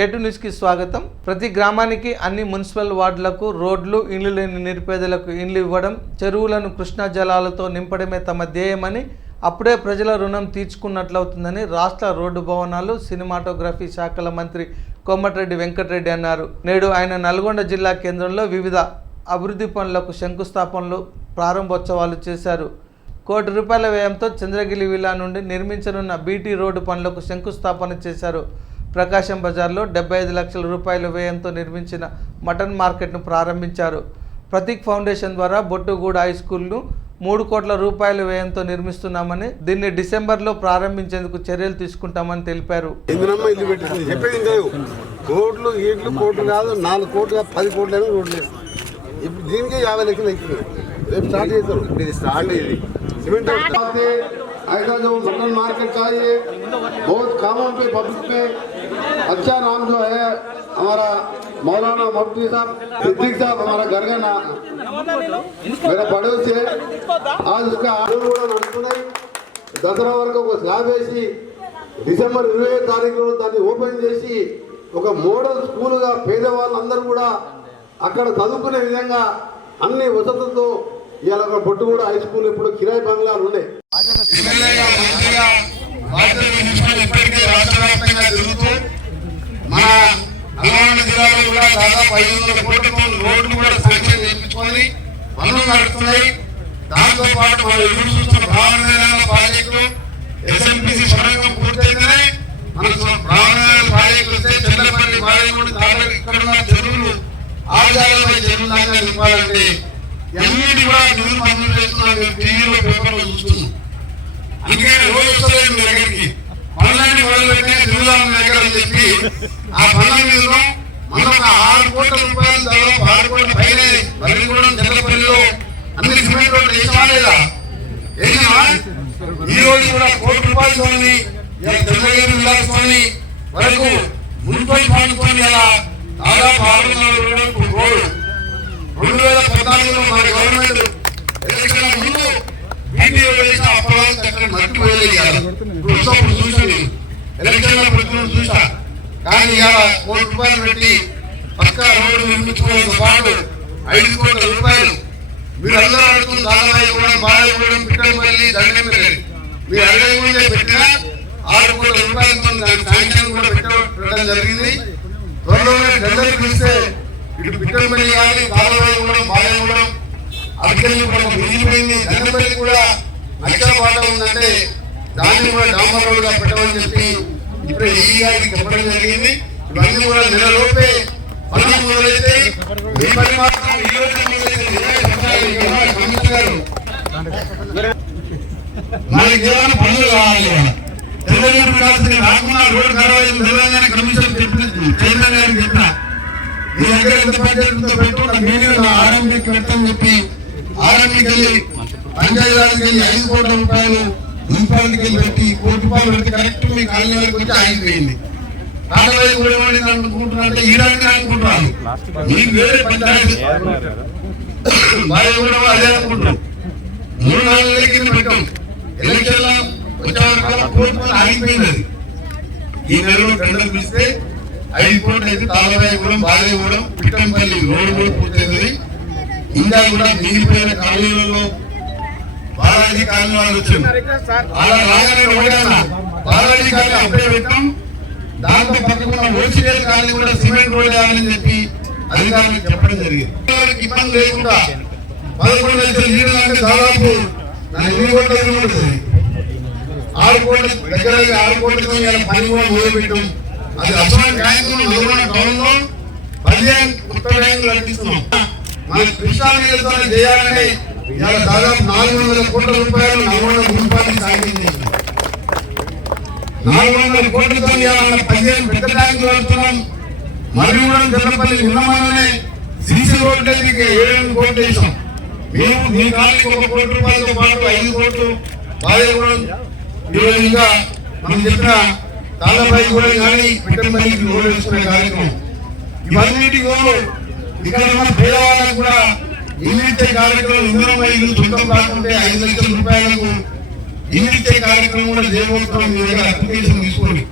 కేటు న్యూస్కి స్వాగతం. ప్రతి గ్రామానికి అన్ని మున్సిపల్ వార్డులకు రోడ్లు ఇండ్లు లేని నిరుపేదలకు ఇండ్లు ఇవ్వడం చెరువులను కృష్ణా జలాలతో నింపడమే తమ ధ్యేయమని అప్పుడే ప్రజల రుణం తీర్చుకున్నట్లవుతుందని రాష్ట్ర రోడ్డు భవనాలు సినిమాటోగ్రఫీ శాఖల మంత్రి కోమటిరెడ్డి వెంకటరెడ్డి అన్నారు. నేడు ఆయన నల్గొండ జిల్లా కేంద్రంలో వివిధ అభివృద్ధి పనులకు శంకుస్థాపనలు ప్రారంభోత్సవాలు చేశారు. కోటి రూపాయల వ్యయంతో చంద్రగిరి విలా నుండి నిర్మించనున్న బీటీ రోడ్డు పనులకు శంకుస్థాపన చేశారు. ప్రకాశం బజార్లో డెబ్బై ఐదు లక్షల రూపాయల వ్యయంతో నిర్మించిన మటన్ మార్కెట్ను ప్రారంభించారు ప్రతీక్ ఫౌండేషన్ ద్వారా బొట్టుగూడ హై స్కూల్ను మూడు కోట్ల రూపాయల వ్యయంతో నిర్మిస్తున్నామని దీన్ని డిసెంబర్లో ప్రారంభించేందుకు చర్యలు తీసుకుంటామని తెలిపారు ఇందునమ్మ ఇల్లు పెట్టింది చెప్పేది ఇంకా లేవు. కోట్లు ఈట్లు కోట్లు కాదు నాలుగు కోట్లు కాదు పది కోట్లు అయినా రోడ్లు వేస్తాం ఇప్పుడు దీనికే యాభై లక్షలు అవుతుంది రేపు స్టార్ట్ చేస్తారు ఇప్పుడు ఇది స్టార్ట్ ఇది सीमेंट ऐसा जो मटन मार्केट चाहिए बहुत कामों पे पब्लिक पे अच्छा नाम जो है हमारा मौलाना मुफ्ती साहब सिद्दीक साहब हमारा घर का नाम मेरा पड़ोस है आज उसका ఆర్డర్ కూడా నడుస్తున్నాయి దసరా వరకు ఒక స్లాబ్ వేసి డిసెంబర్ ఇరవై తారీఖులో దాన్ని ఓపెన్ చేసి ఒక మోడల్ స్కూల్గా పేదవాళ్ళందరూ కూడా అక్కడ చదువుకునే విధంగా అన్ని వసతులతో ఇవాళ ఒక బొట్టు కూడా హై స్కూల్ ఇప్పుడు కిరాయి బంగ్లాలు ఉన్నాయి నల్గొండ జిల్లాలో కూడా దాదాపు ఐదు వందల కోట్లతో రోడ్లు కూడా శాంక్షన్ చేయించుకొని పనులు నడుస్తున్నాయి దాంతో పాటు వాళ్ళు ఎదురు చూస్తున్న బ్రాహ్మణ ప్రాజెక్టు ఎస్ఎంపీసీ సొరంగం పూర్తయితేనే మనకు బ్రాహ్మణ ప్రాజెక్టు వస్తే చంద్రపల్లి ప్రాజెక్టు దాదాపు ఇక్కడ ఉన్న చెరువులు ఆధారాలపై చెరువులు దాకా నింపాలంటే ఎన్నిటి కూడా నిధులు మంజూరు చేస్తున్నాం టీవీలో పేపర్లో చూస్తున్నాం. అందుకే రోజు వస్తలేదు మీ దగ్గరికి పనులన్నీ మొదలు పెట్టే తిరుగుదాం మీ దగ్గర అని చెప్పి ఆ పనుల మీద మన ఒక ఆరు కోట్ల రూపాయలు దాదాపు ఆరు కోట్ల పైన బరిగూడెం తెల్లపల్లిలో అన్ని సిమెంట్ రోడ్లు లేదా ఈ రోజు కూడా కోటి రూపాయలు స్వామి చంద్రగిరి విలాసస్వామి వరకు మున్సిపల్ ఫండ్ కొని అలా దాదాపు ఆరు వందల రోడ్డు రెండు వేల పద్నాలుగులో మన గవర్నమెంట్ ఎలక్షన్ ముందు వీడియో వేసిన అప్పడానికి అక్కడ చూసాను ఎలక్షన్ అప్పుడు చూసా కానీ ఇవాళ కోటి రూపాయలు పెట్టి పక్కా రోడ్డు నిర్మించుకోవడంతో పాటు ఐదు కోట్ల రూపాయలు మీరు అందరూ అడుగుతున్న దాదాపు కూడా బాలగూడెం పిట్టలపల్లి దండమిల్లి మీరు అరవై ముందే పెట్టిన ఆరు కోట్ల రూపాయలతో దాని శాంక్షన్ కూడా పెట్టడం జరిగింది. త్వరలోనే టెండర్ పిలిస్తే ఇటు పిట్టలపల్లి కానీ బాలగూడెం బాలగూడెం అక్కడికి కూడా మిగిలిపోయింది దండపల్లి కూడా అక్షర పాట ఉందంటే దాన్ని కూడా పెట్టమని చెప్పి ఇప్పుడు ఈ గారికి చెప్పడం జరిగింది. ఇవన్నీ కూడా నెల పనులు మొదలైతే మీ పని మాత్రం ఈ రోజు మనకి ఏమైనా పనులు కావాలి తెలంగాణ రాకుండా రోడ్డు తెలంగాణ కమిషన్ చెప్పిన చైర్మన్ గారికి చెప్పిన మీ దగ్గర ఎంత నా ఆర్ఎంపీకి పెట్టని చెప్పి ఆర్ఎంపీకి వెళ్ళి పంచాయతీరాజ్కి వెళ్ళి ఐదు కోట్ల రూపాయలు మున్సిపాలిటీకి వెళ్ళి పెట్టి కోటి రూపాయలు పెడితే కరెక్ట్ మీ కాలనీ వరకు వచ్చి ఆగిపోయింది కాలనీ కూడా ఏమని అనుకుంటున్నారంటే ఈడానికి అనుకుంటున్నాను మీకు వేరే పంచాయతీ. కూడా అదే అనుకుంటున్నాం. మూడు నాలుగు నెలల కింద పెట్టాం. ఎలక్షన్లో వచ్చే వరకు కోటి రూపాయలు ఆగిపోయింది అది ఈ నెలలో టెండర్ పిలిస్తే ఐదు కోట్లు అయితే తాళరాయగూడెం బాలయగూడెం పిట్టంపల్లి రోడ్డు కూడా పూర్తయింది. ఇంకా కూడా మిగిలిపోయిన కాలనీలలో బాలాజీ కాలనీ వాళ్ళు వచ్చింది. అలా రాగానే ఒకటేనా బాలాజీ కాలనీ అప్పుడే పెట్టాం. దాంతో పక్కకున్న ఓసిరేల్ కాలనీ కూడా సిమెంట్ రోడ్ వేయాలని చెప్పి అధికారులకు చెప్పడం జరిగింది. ఇబ్బంది లేకుండా పదకొండు లక్షల నీళ్ళు అంటే దాదాపు ఎనిమిది కోట్ల ఉంటుంది. ఆరు కోట్ల దగ్గర ఆరు కోట్లతో పని కూడా మొదలుపెట్టాం అది అసలు టౌన్లో పదిహేను కొత్త మన కృష్ణా నీళ్ళతో చేయాలని ఇవాళ దాదాపు నాలుగు వందల కోట్ల రూపాయలు నల్గొండ రూపాయలు సాగింది నాలుగు వందల కోట్లతో ఇవాళ పదిహేను పెద్ద బ్యాంకులు మరియు కూడా తెల్లపల్లి ఉన్నమానే సీసీ రోడ్డు ఏడు కోట్లు వేసాం మేము మీ కాలనికి ఒక కోటి రూపాయలతో పాటు ఐదు కోట్లు బాధ్యత ఈరోజు ఇంకా మనం చెప్పిన తాళ్ళపై కూడా కానీ పిట్టలపల్లికి రోడ్డు వేసుకునే కార్యక్రమం. ఇవన్నిటి ఇక్కడ ఉన్న పేదవాళ్ళకు కూడా ఇల్లు కార్యక్రమం ఇందులో ఐదు సొంతం కాకుంటే ఐదు లక్షల రూపాయలకు ఇల్లు ఇచ్చే కార్యక్రమం కూడా చేయబోతున్నాం మీ దగ్గర అప్లికేషన్ తీసుకోండి.